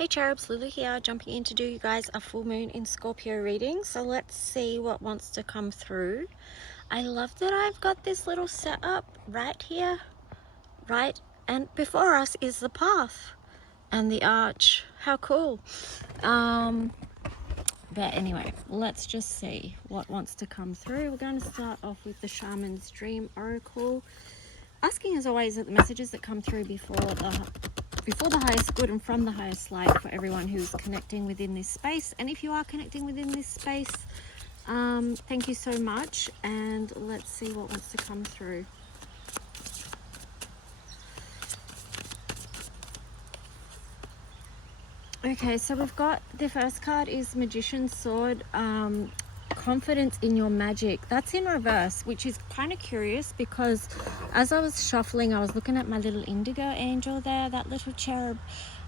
Hey cherubs, Lulu here, jumping in to do you guys a full moon in Scorpio reading. So let's see what wants to come through. I love that I've got this little setup right here, right, and before us is the path and the arch. How cool. But anyway, let's just see what wants to come through. We're going to start off with the Shaman's Dream Oracle, asking as always that the messages that come through before the highest good and from the highest light for everyone who's connecting within this space. And if you are connecting within this space, thank you so much, and let's see what wants to come through. Okay, so we've got the first card is Magician's Sword. Confidence in your magic. That's in reverse, which is kind of curious because as I was shuffling, I was looking at my little indigo angel there, that little cherub,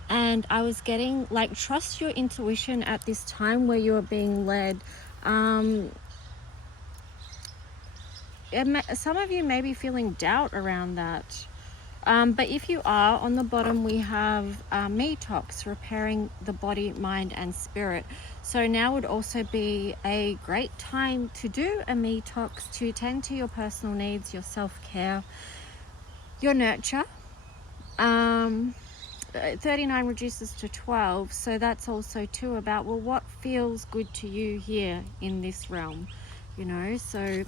and I was getting like, trust your intuition at this time where you are being led. Some of you may be feeling doubt around that. But if you are, on the bottom we have Metox, repairing the body, mind and spirit. So now would also be a great time to do a Metox, to tend to your personal needs, your self-care, your nurture. 39 reduces to 12, so that's also too about, well, what feels good to you here in this realm, you know. So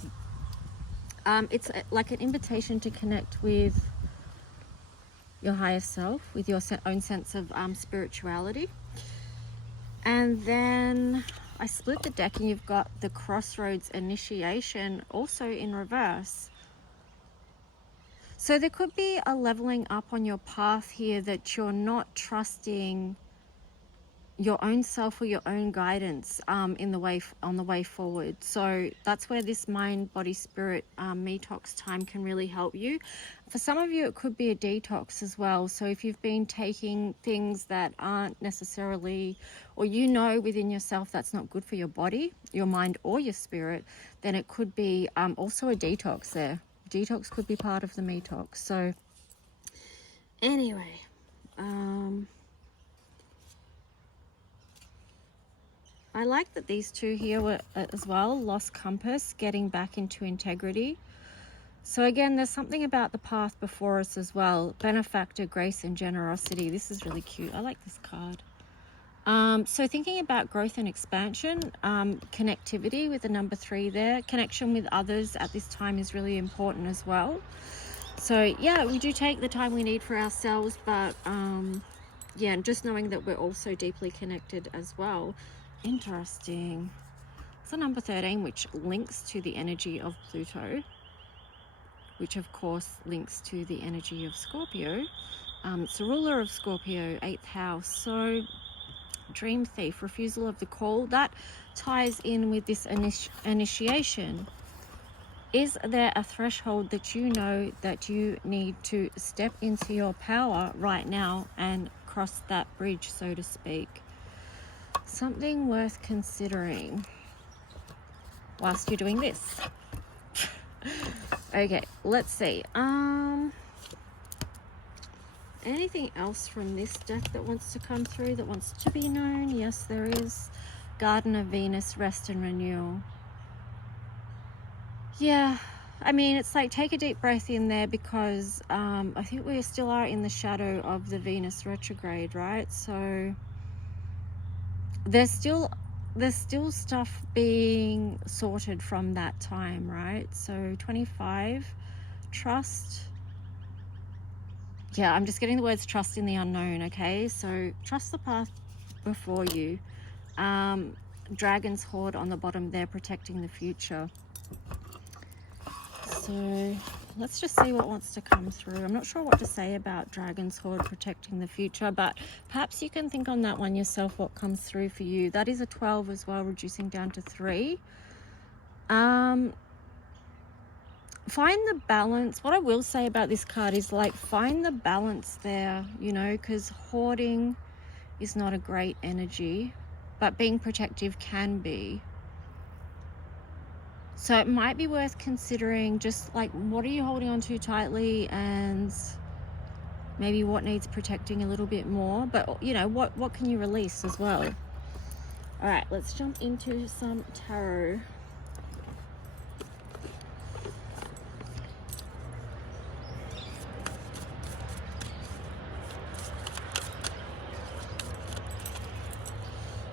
it's like an invitation to connect with your higher self, with your own sense of spirituality. And then I split the deck and you've got the Crossroads Initiation also in reverse. So there could be a leveling up on your path here, that you're not trusting your own self or your own guidance on the way forward. So that's where this mind, body, spirit Metox time can really help you. For some of you, it could be a detox as well. So if you've been taking things that aren't necessarily, or you know within yourself that's not good for your body, your mind or your spirit, then it could be also a detox there. Detox could be part of the Metox. So anyway, I like that these two here were as well, lost compass, getting back into integrity. So again, there's something about the path before us as well. Benefactor, grace and generosity. This is really cute. I like this card. So thinking about growth and expansion, connectivity with the number 3 there. Connection with others at this time is really important as well. So yeah, we do take the time we need for ourselves, but yeah, and just knowing that we're also deeply connected as well. Interesting. So number 13, which links to the energy of Pluto, which of course links to the energy of Scorpio. It's the ruler of Scorpio, 8th house. So dream thief, refusal of the call, that ties in with this initiation. Is there a threshold that you know that you need to step into your power right now and cross that bridge, so to speak? Something worth considering whilst you're doing this. Okay, let's see. Anything else from this deck that wants to come through, that wants to be known? Yes, there is. Garden of Venus, rest and renewal. Yeah, I mean, it's like, take a deep breath in there, because I think we still are in the shadow of the Venus retrograde, right? So there's still stuff being sorted from that time, right? So 25, trust. Yeah, I'm just getting the words trust in the unknown. Okay, so trust the path before you. Dragon's Hoard on the bottom there, protecting the future. So let's just see what wants to come through. I'm not sure what to say about Dragon's Hoard protecting the future, but perhaps you can think on that one yourself, what comes through for you. That is a 12 as well, reducing down to 3. Find the balance. What I will say about this card is, like, find the balance there, you know, because hoarding is not a great energy, but being protective can be. So it might be worth considering, just like, what are you holding on to tightly, and maybe what needs protecting a little bit more, but you know, what can you release as well. All right, let's jump into some tarot.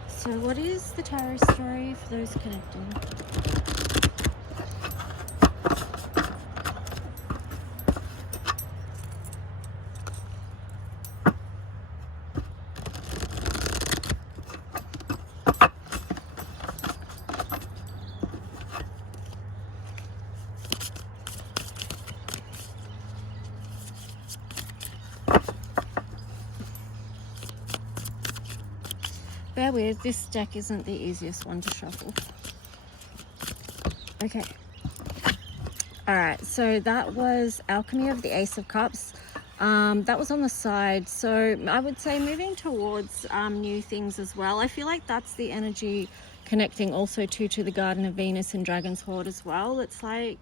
So what is the tarot story for those connecting? Bear with, this deck isn't the easiest one to shuffle. Okay. All right, so that was Alchemy of the Ace of Cups. That was on the side. So I would say moving towards new things as well. I feel like that's the energy connecting also to the Garden of Venus and Dragon's Hoard as well. It's like,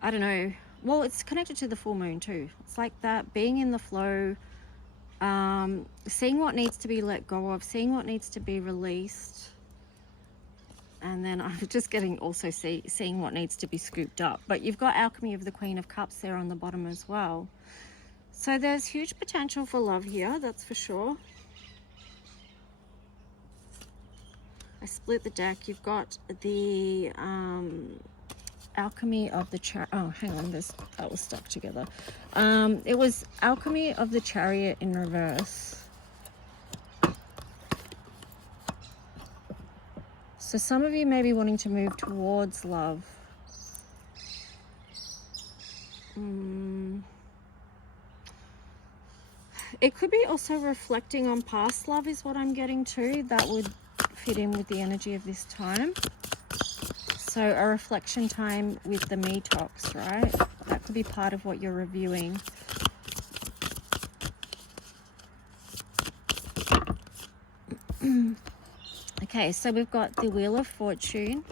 I don't know. Well, it's connected to the full moon too. It's like that, being in the flow, seeing what needs to be let go of, seeing what needs to be released. And then I'm just getting also seeing what needs to be scooped up. But you've got Alchemy of the Queen of Cups there on the bottom as well. So there's huge potential for love here, that's for sure. I split the deck. You've got the Alchemy of the oh, hang on, that was stuck together. It was Alchemy of the Chariot in reverse. So some of you may be wanting to move towards love. It could be also reflecting on past love is what I'm getting to. That would fit in with the energy of this time. So a reflection time with the me talks, right? That could be part of what you're reviewing. Okay, so we've got the Wheel of Fortune.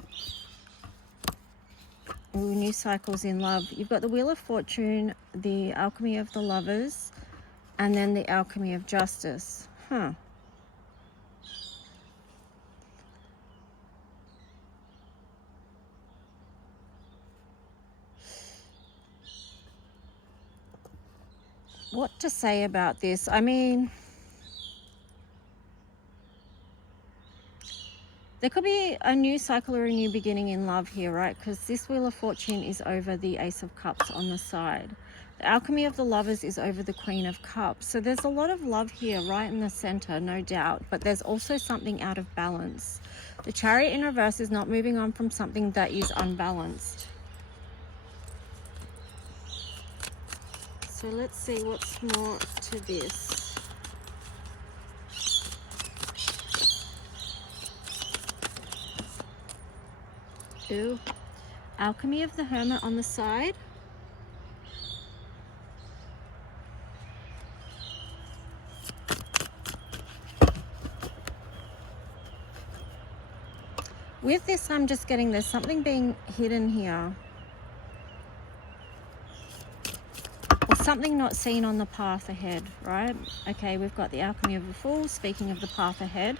Ooh, new cycles in love. You've got the Wheel of Fortune, the Alchemy of the Lovers, and then the Alchemy of Justice. Huh. What to say about this? I mean, there could be a new cycle or a new beginning in love here, right? Because this Wheel of Fortune is over the Ace of Cups on the side. The Alchemy of the Lovers is over the Queen of Cups. So there's a lot of love here right in the center, no doubt. But there's also something out of balance. The Chariot in reverse is not moving on from something that is unbalanced. So let's see what's more to this. Ooh. Alchemy of the Hermit on the side. With this, I'm just getting there's something being hidden here. Or something not seen on the path ahead, right? Okay, we've got the Alchemy of the Fool, speaking of the path ahead.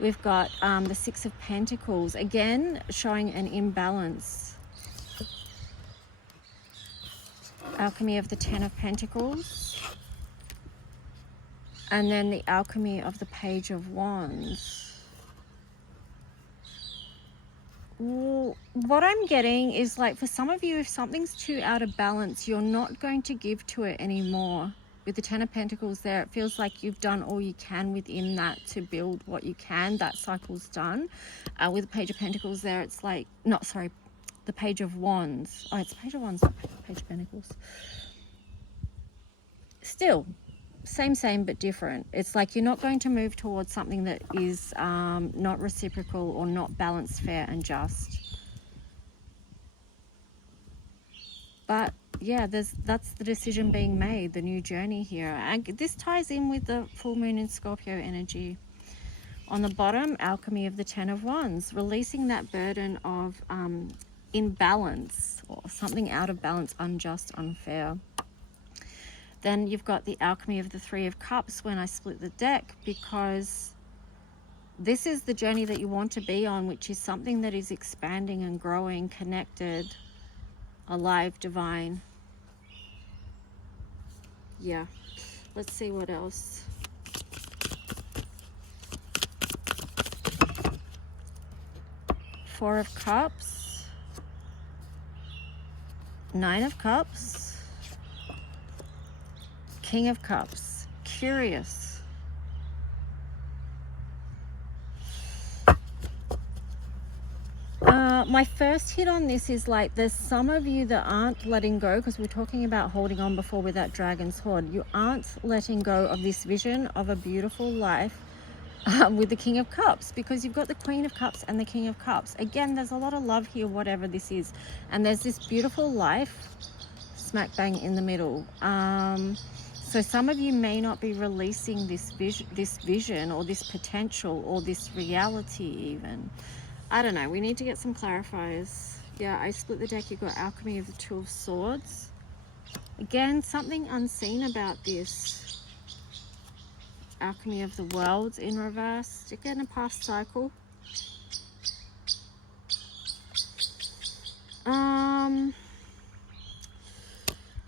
We've got the Six of Pentacles, again, showing an imbalance. Alchemy of the Ten of Pentacles. And then the Alchemy of the Page of Wands. What I'm getting is, like, for some of you, if something's too out of balance, you're not going to give to it anymore. With the Ten of Pentacles there, it feels like you've done all you can within that to build what you can. That cycle's done. With the Page of Pentacles there, it's like, not, sorry, the Page of Wands. Oh, it's Page of Wands, not Page of Pentacles. Still, same, but different. It's like you're not going to move towards something that is not reciprocal or not balanced, fair, and just. But yeah, that's the decision being made, the new journey here. And this ties in with the full moon in Scorpio energy. On the bottom, Alchemy of the Ten of Wands, releasing that burden of imbalance or something out of balance, unjust, unfair. Then you've got the alchemy of the Three of Cups when I split the deck, because this is the journey that you want to be on, which is something that is expanding and growing, connected, alive, divine. Yeah. Let's see what else. Four of Cups. Nine of Cups. King of Cups. Curious. My first hit on this is like there's some of you that aren't letting go, because we're talking about holding on before with that dragon's sword. You aren't letting go of this vision of a beautiful life with the King of Cups, because you've got the Queen of Cups and the King of Cups. Again, there's a lot of love here, whatever this is. And there's this beautiful life smack bang in the middle. So some of you may not be releasing this vision or this potential or this reality even. I don't know. We need to get some clarifiers. Yeah, I split the deck. You've got Alchemy of the Two of Swords. Again, something unseen about this. Alchemy of the Worlds in reverse. Again, a past cycle.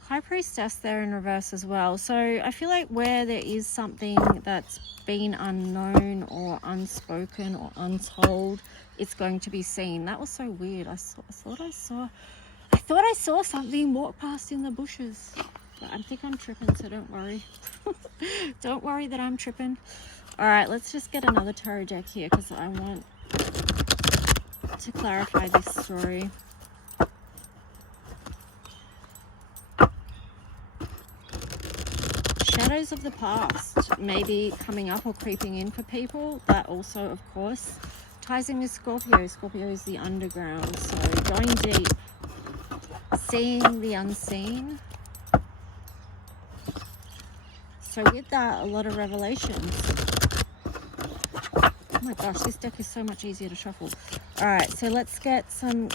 High Priestess there in reverse as well. So I feel like where there is something that's been unknown or unspoken or untold, it's going to be seen. That was so weird. I thought I saw something walk past in the bushes. But I think I'm tripping, so don't worry. Don't worry that I'm tripping. All right, let's just get another tarot deck here, because I want to clarify this story. Shadows of the past may be coming up or creeping in for people. That also, of course, ties in with Scorpio. Scorpio is the underground, so going deep, seeing the unseen. So with that, a lot of revelations. Oh my gosh, this deck is so much easier to shuffle. All right, so let's get some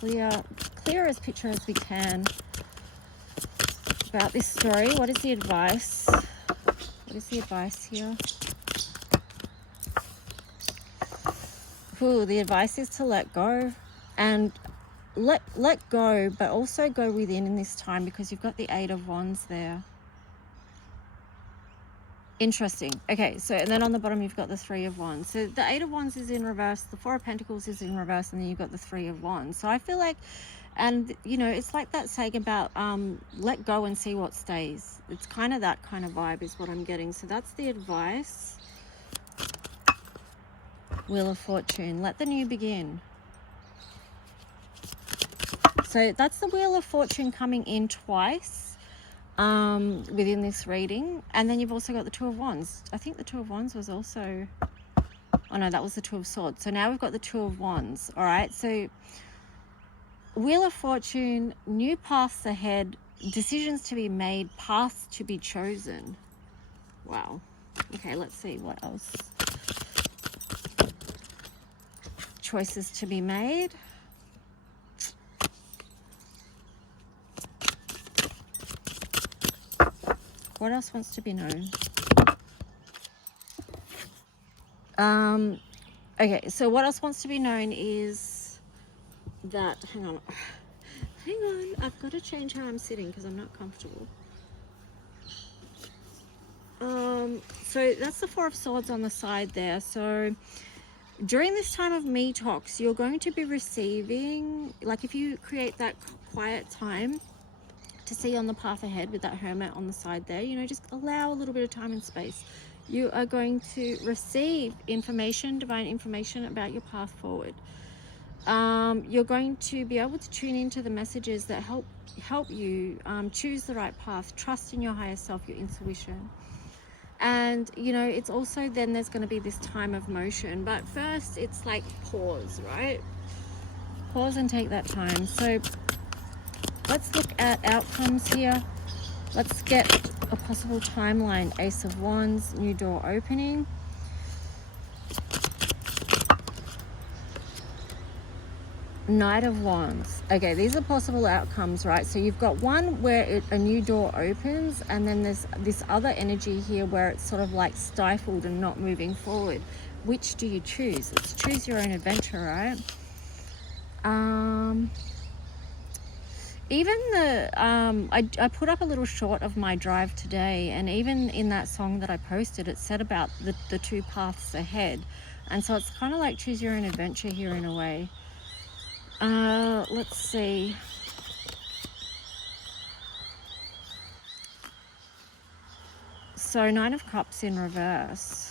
clearest picture as we can about this story. What is the advice? What is the advice here? Ooh, the advice is to let go, and let go, but also go within in this time, because you've got the Eight of Wands there. Interesting. Okay, so and then on the bottom you've got the Three of Wands. So the Eight of Wands is in reverse, the Four of Pentacles is in reverse, and then you've got the Three of Wands. So I feel like, and you know, it's like that saying about let go and see what stays. It's kind of that kind of vibe is what I'm getting. So that's the advice. Wheel of Fortune. Let the new begin. So that's the Wheel of Fortune coming in twice within this reading. And then you've also got the Two of Wands. I think the Two of Wands was also, oh no, that was the Two of Swords. So now we've got the Two of Wands. All right, so Wheel of Fortune, new paths ahead, decisions to be made, paths to be chosen. Wow. Okay, let's see what else. Choices to be made. What else wants to be known? Okay, so what else wants to be known is that, hang on, I've got to change how I'm sitting because I'm not comfortable. So that's the Four of Swords on the side there. So during this time of me talks, you're going to be receiving, like if you create that quiet time to see on the path ahead with that Hermit on the side there, you know, just allow a little bit of time and space. You are going to receive information, divine information about your path forward. You're going to be able to tune into the messages that help you choose the right path, trust in your higher self, your intuition. And you know, it's also then there's going to be this time of motion, but first it's like pause, right? Pause and take that time. So let's look at outcomes here. Let's get a possible timeline. Ace of Wands, new door opening. Knight of Wands. Okay, these are possible outcomes, right? So you've got one where a new door opens, and then there's this other energy here where it's sort of like stifled and not moving forward. Which do you choose? It's choose your own adventure, right? Even the I put up a little short of my drive today, and even in that song that I posted, it said about the two paths ahead, and so it's kind of like choose your own adventure here in a way. Let's see. So 9 of Cups in reverse.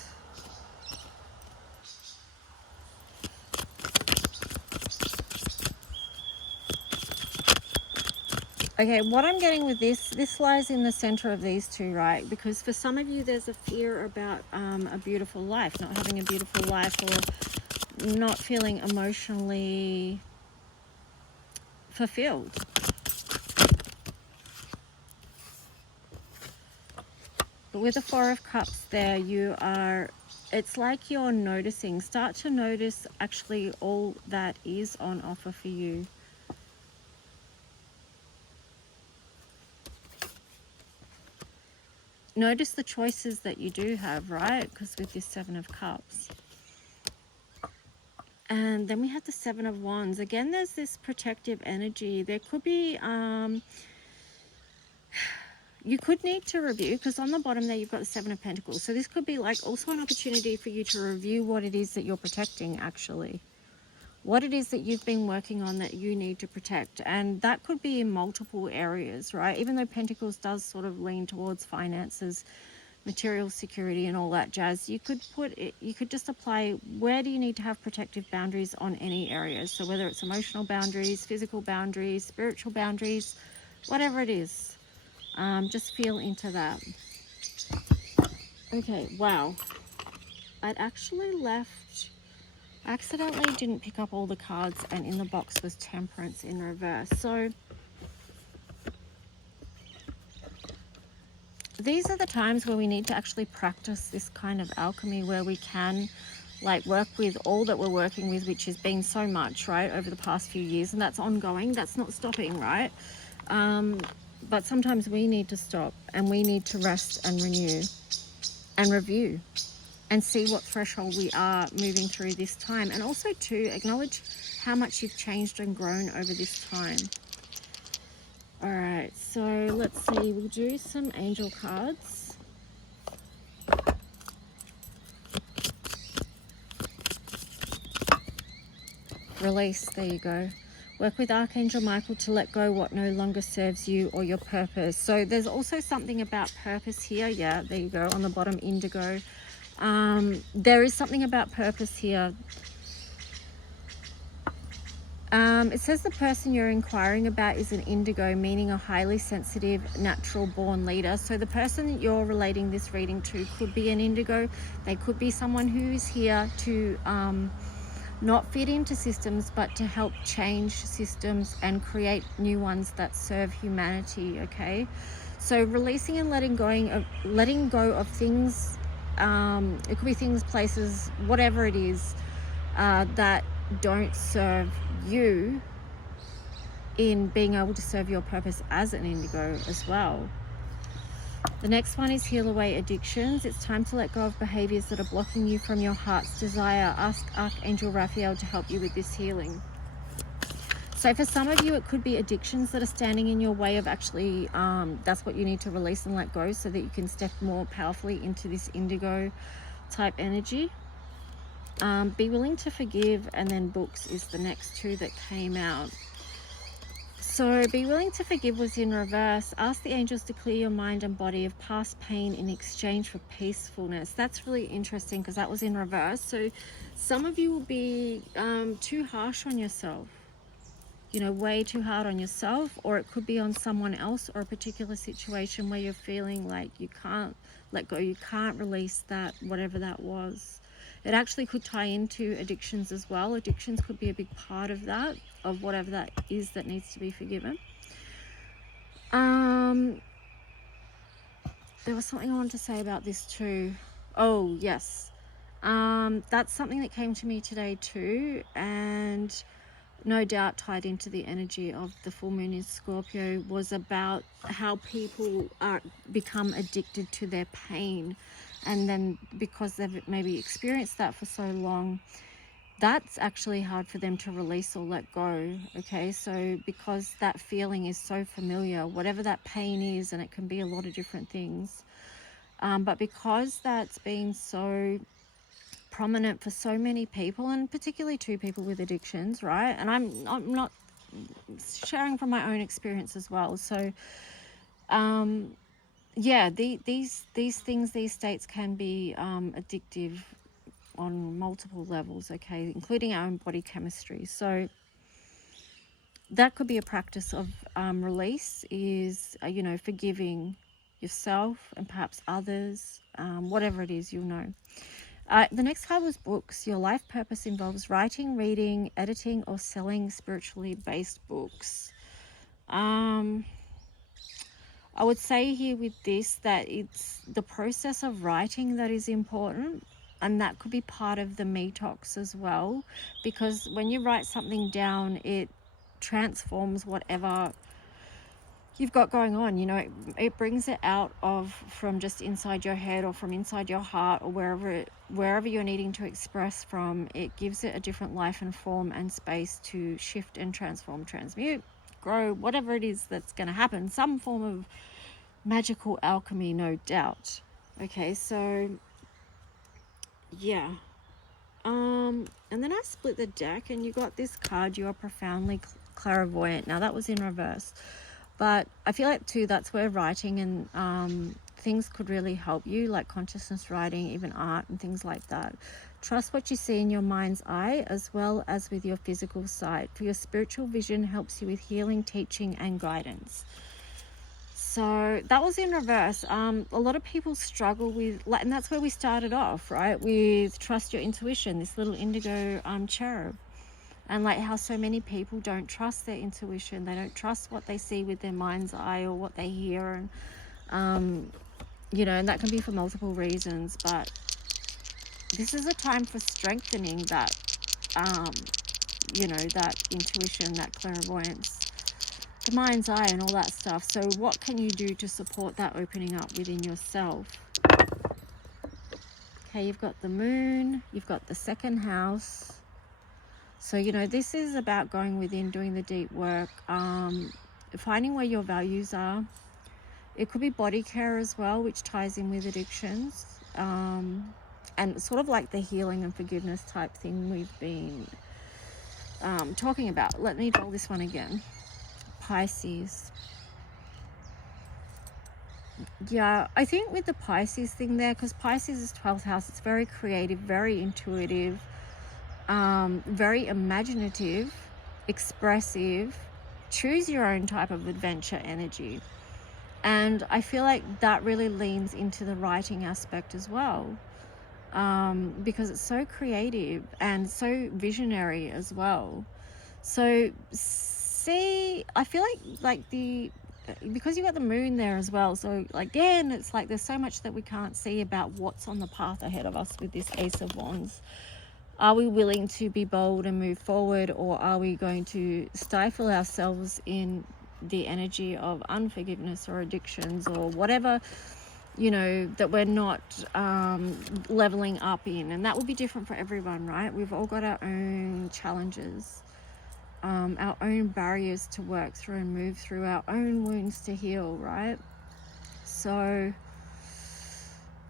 Okay, what I'm getting with this lies in the center of these two, right? Because for some of you, there's a fear about a beautiful life, not having a beautiful life, or not feeling emotionally fulfilled. But with the 4 of Cups there, it's like you're noticing. Start to notice actually all that is on offer for you. Notice the choices that you do have, right? Because with this 7 of Cups. And then we have the 7 of Wands. Again, there's this protective energy. There could be, you could need to review, because on the bottom there you've got the 7 of Pentacles. So this could be like also an opportunity for you to review what it is that you're protecting actually. What it is that you've been working on that you need to protect. And that could be in multiple areas, right? Even though Pentacles does sort of lean towards finances, material security and all that jazz, you could just apply, where do you need to have protective boundaries on any areas? So whether it's emotional boundaries, physical boundaries, spiritual boundaries, whatever it is, just feel into that. Okay, wow. I'd actually accidentally didn't pick up all the cards, and in the box was Temperance in reverse. So these are the times where we need to actually practice this kind of alchemy, where we can like work with all that we're working with, which has been so much, right, over the past few years, and that's ongoing, that's not stopping, right? But sometimes we need to stop, and we need to rest and renew and review and see what threshold we are moving through this time, and also to acknowledge how much you've changed and grown over this time. All right, so let's see, we'll do some angel cards. Release, there you go. Work with Archangel Michael to let go what no longer serves you or your purpose. So there's also something about purpose here. Yeah, there you go, on the bottom, indigo. There is something about purpose here. It says the person you're inquiring about is an indigo, meaning a highly sensitive, natural born leader. So the person that you're relating this reading to could be an indigo. They could be someone who is here to not fit into systems, but to help change systems and create new ones that serve humanity. Okay, so releasing and letting go of things. It could be things, places, whatever it is, that don't serve you in being able to serve your purpose as an indigo as well. The next one is heal away addictions. It's time to let go of behaviors that are blocking you from your heart's desire. Ask Archangel Raphael to help you with this healing. So for some of you, it could be addictions that are standing in your way of actually, that's what you need to release and let go, so that you can step more powerfully into this indigo type energy. Be willing to forgive, and then books is the next two that came out. So be willing to forgive was in reverse. Ask the angels to clear your mind and body of past pain in exchange for peacefulness. That's really interesting, because that was in reverse. So some of you will be too harsh on yourself, you know, way too hard on yourself, or it could be on someone else, or a particular situation where you're feeling like you can't let go, you can't release that, whatever that was. It actually could tie into addictions as well. Addictions could be a big part of that, of whatever that is that needs to be forgiven. There was something I wanted to say about this too. Oh, yes. That's something that came to me today too. And no doubt tied into the energy of the full moon in Scorpio, was about how people become addicted to their pain, and then because they've maybe experienced that for so long, that's actually hard for them to release or let go. Okay, so because that feeling is so familiar, whatever that pain is, and it can be a lot of different things, but because that's been so prominent for so many people, and particularly to people with addictions, right? And I'm not sharing from my own experience as well. So yeah, these things, these states can be addictive on multiple levels, okay, including our own body chemistry. So that could be a practice of release, is you know, forgiving yourself and perhaps others, whatever it is, you'll know. The next card was books. Your life purpose involves writing, reading, editing, or selling spiritually based books. I would say here with this that it's the process of writing that is important, and that could be part of the metox as well, because when you write something down, it transforms whatever you've got going on. You know, it brings it out of from just inside your head or from inside your heart, or wherever you're needing to express from. It gives it a different life and form and space to shift and transform, transmute, grow, whatever it is that's going to happen. Some form of magical alchemy, no doubt. Okay, so yeah. And then I split the deck, and you got this card, you are profoundly clairvoyant. Now that was in reverse, but I feel like too, that's where writing and things could really help you, like consciousness writing, even art and things like that. Trust what you see in your mind's eye as well as with your physical sight, for your spiritual vision helps you with healing, teaching, and guidance. So that was in reverse. A lot of people struggle with, and that's where we started off, right? With trust your intuition, this little indigo cherub. And like how so many people don't trust their intuition. They don't trust what they see with their mind's eye or what they hear. And, you know, and that can be for multiple reasons. But this is a time for strengthening that, you know, that intuition, that clairvoyance, the mind's eye and all that stuff. So what can you do to support that opening up within yourself? Okay, you've got the moon, you've got the second house. So, you know, this is about going within, doing the deep work, finding where your values are. It could be body care as well, which ties in with addictions, and sort of like the healing and forgiveness type thing we've been talking about. Let me roll this one again. Pisces. Yeah, I think with the Pisces thing there, because Pisces is 12th house, it's very creative, very intuitive, very imaginative, expressive, choose your own type of adventure energy. And I feel like that really leans into the writing aspect as well, because it's so creative and so visionary as well. So see, I feel like because you got the moon there as well, so again, it's like there's so much that we can't see about what's on the path ahead of us with this Ace of Wands. Are we willing to be bold and move forward, or are we going to stifle ourselves in the energy of unforgiveness or addictions or whatever, you know, that we're not leveling up in? And that will be different for everyone, right? We've all got our own challenges, our own barriers to work through and move through, our own wounds to heal, right? So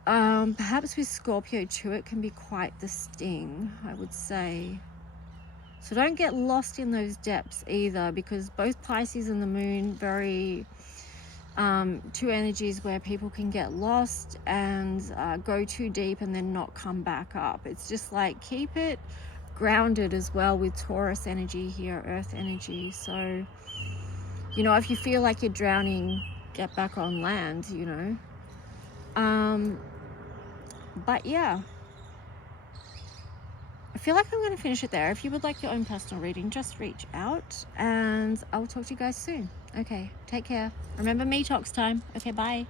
perhaps with Scorpio too, it can be quite the sting, I would say. So don't get lost in those depths either, because both Pisces and the moon, very two energies where people can get lost and go too deep and then not come back up. It's just like, keep it grounded as well with Taurus energy here, earth energy. So, you know, if you feel like you're drowning, get back on land, you know. But yeah, I feel like I'm going to finish it there. If you would like your own personal reading, just reach out and I'll talk to you guys soon. Okay, take care. Remember, me talks time. Okay, bye.